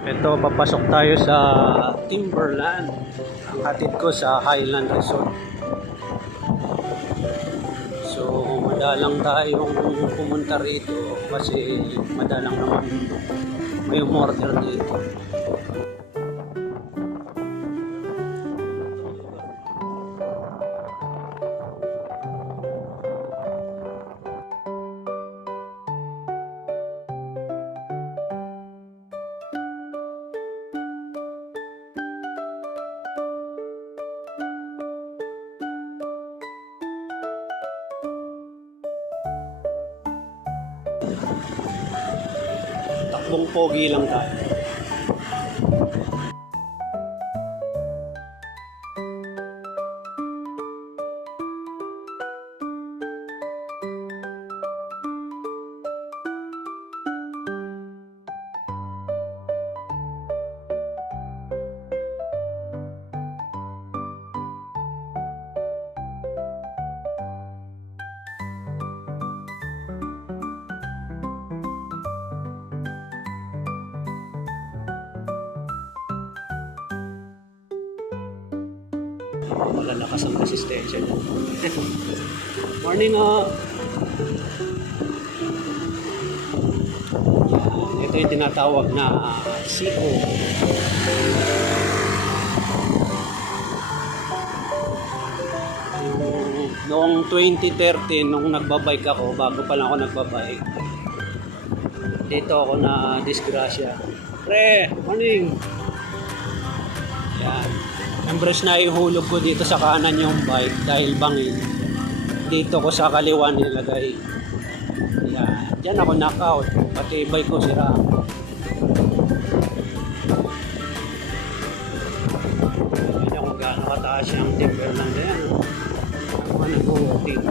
Ito, papasok tayo sa Timberland. Ang hatid ko sa Highland Resort. So, madalang tayong pumunta rito kasi madalang naman may umorder dito. Takbong pogi lang tayo. Malalakas ang resistensya niya. Morning Ito yung tinatawag na siko. Noong 2013, nung nagbabike ako, bago pa lang ako nagbabike, dito ako na disgrasya. Pre, morning! Yan. Ambros na ihulog ko dito sa kanan yung bike dahil bangin. Dito ko sa kaliwa nilagay. Yan. Diyan ako knockout. Pati bike ko sira. Hindi ako gaano kataas yung Timberland na yan. Ako nag-walking.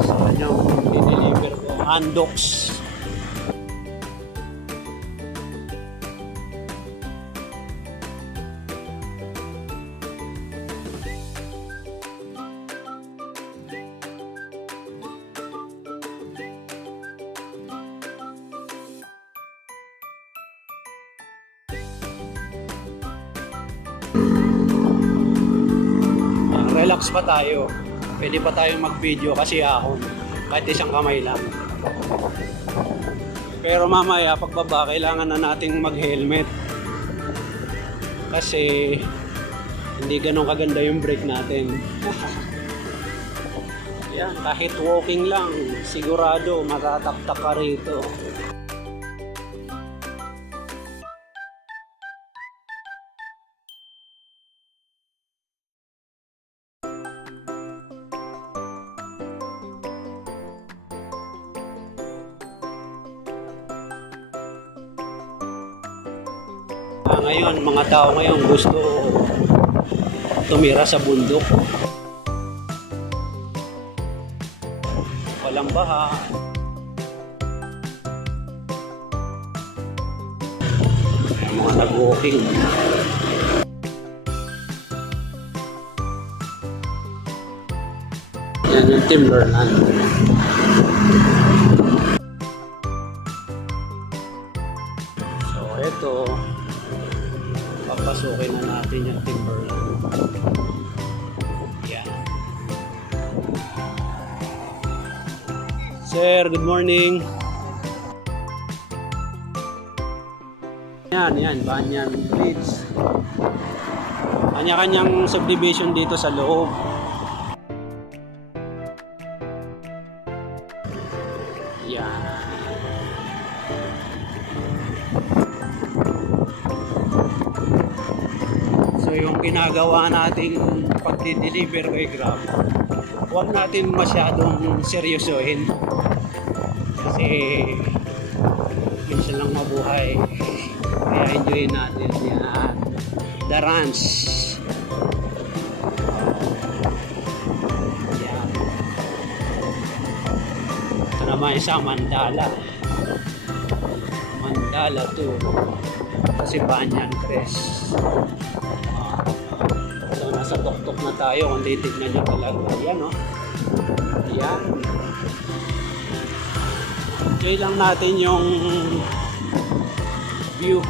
Saan yung dineliver ko? Andox. Relax pa tayo. Pwede pa tayong mag-video kasi ahon. Kahit isang kamay lang. Pero mamaya pagbaba kailangan na nating mag-helmet. Kasi hindi ganun kaganda yung brake natin. Yan, kahit walking lang, sigurado matataktak ka rito. Ngayon, mga tao ngayon gusto tumira sa bundok. Walang baha. Mga nag-walking. Yan yung Timberland. So, ito. Papasukin na natin yung Timberland. Yan. Sir, good morning. Yan, Banyan Bridge. Kanya-kanyang subdivision dito sa loob. Yan. So yung ginagawa nating pagdi-deliver kay Grab, huwag natin masyadong seryosohin kasi minsan lang mabuhay, kaya enjoy natin yan. The Ranch. Yan. Ito naman isa, Mandala to kasi Banyan Crest. So nasa tuktok na tayo kung titignan nyo talaga. Yan o. Yan. Enjoy lang natin yung view.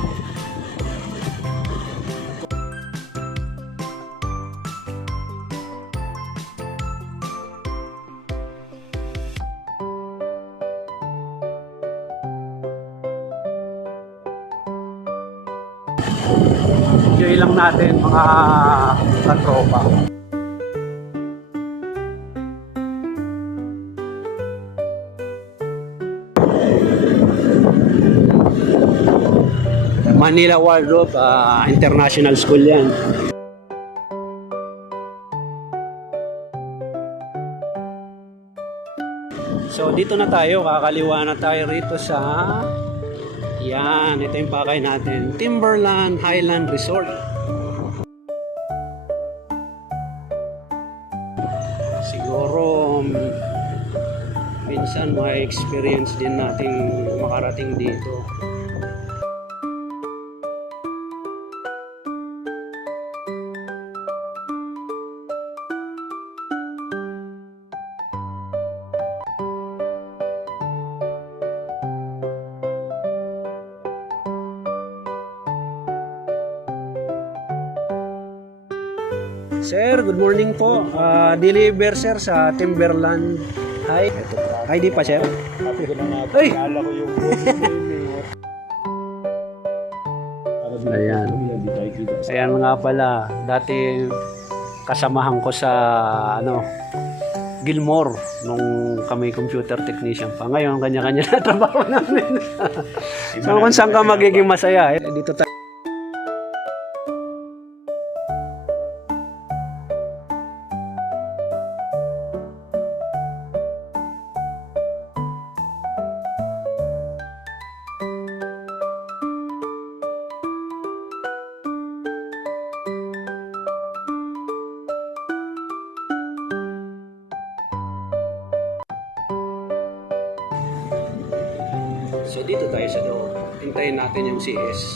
Enjoy lang natin mga katropa. Manila Waldorf International School yan. So dito na tayo, kakaliwa na tayo rito sa yan, ito yung pakay natin, Timberland Highland Resort. Siguro minsan may experience din nating makarating dito. Sir, good morning po. Deliver sir sa Timberland. Hi. Ay, di pa sir. Sabi ko na nga, Ay! pagkala ko yung Ayan. Ayan nga pala. Dati kasamahan ko sa Gilmore nung kami computer technician pa. Ngayon, kanya-kanya na trabaho namin. So kung saan ka magiging masaya, dito tayo. So dito tayo sa loob. Hintayin natin yung CS.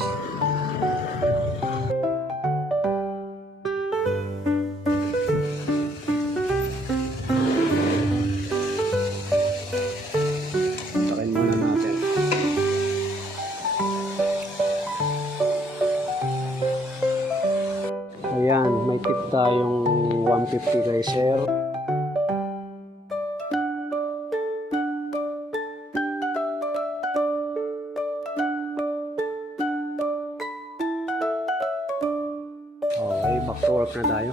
Takin muna natin. Ayan, may tip tayong 150 kay sir. Okay, back to work na tayo.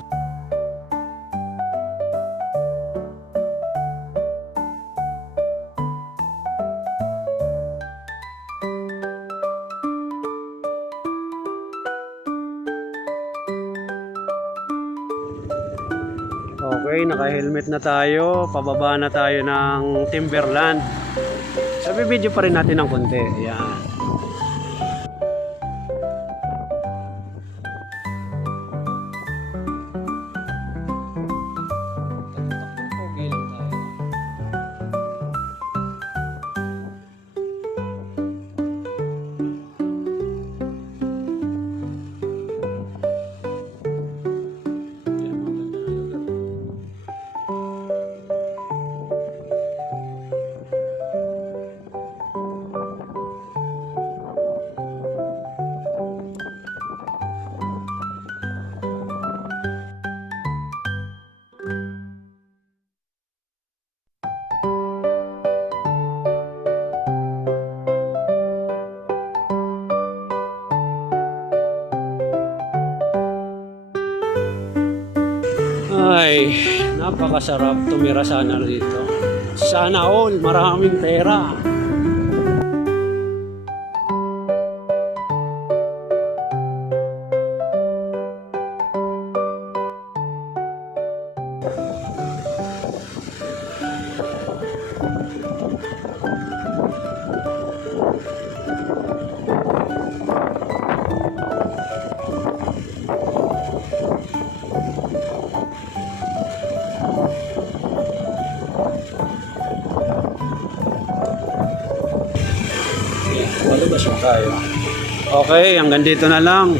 Okay, naka-helmet na tayo. Pababa na tayo ng Timberland. Sabi video pa rin natin ng konti. Ayan. Ay, napakasarap tumira sana rito. Sana all, maraming pera. Palabas tayo. Okay, hanggang dito na lang.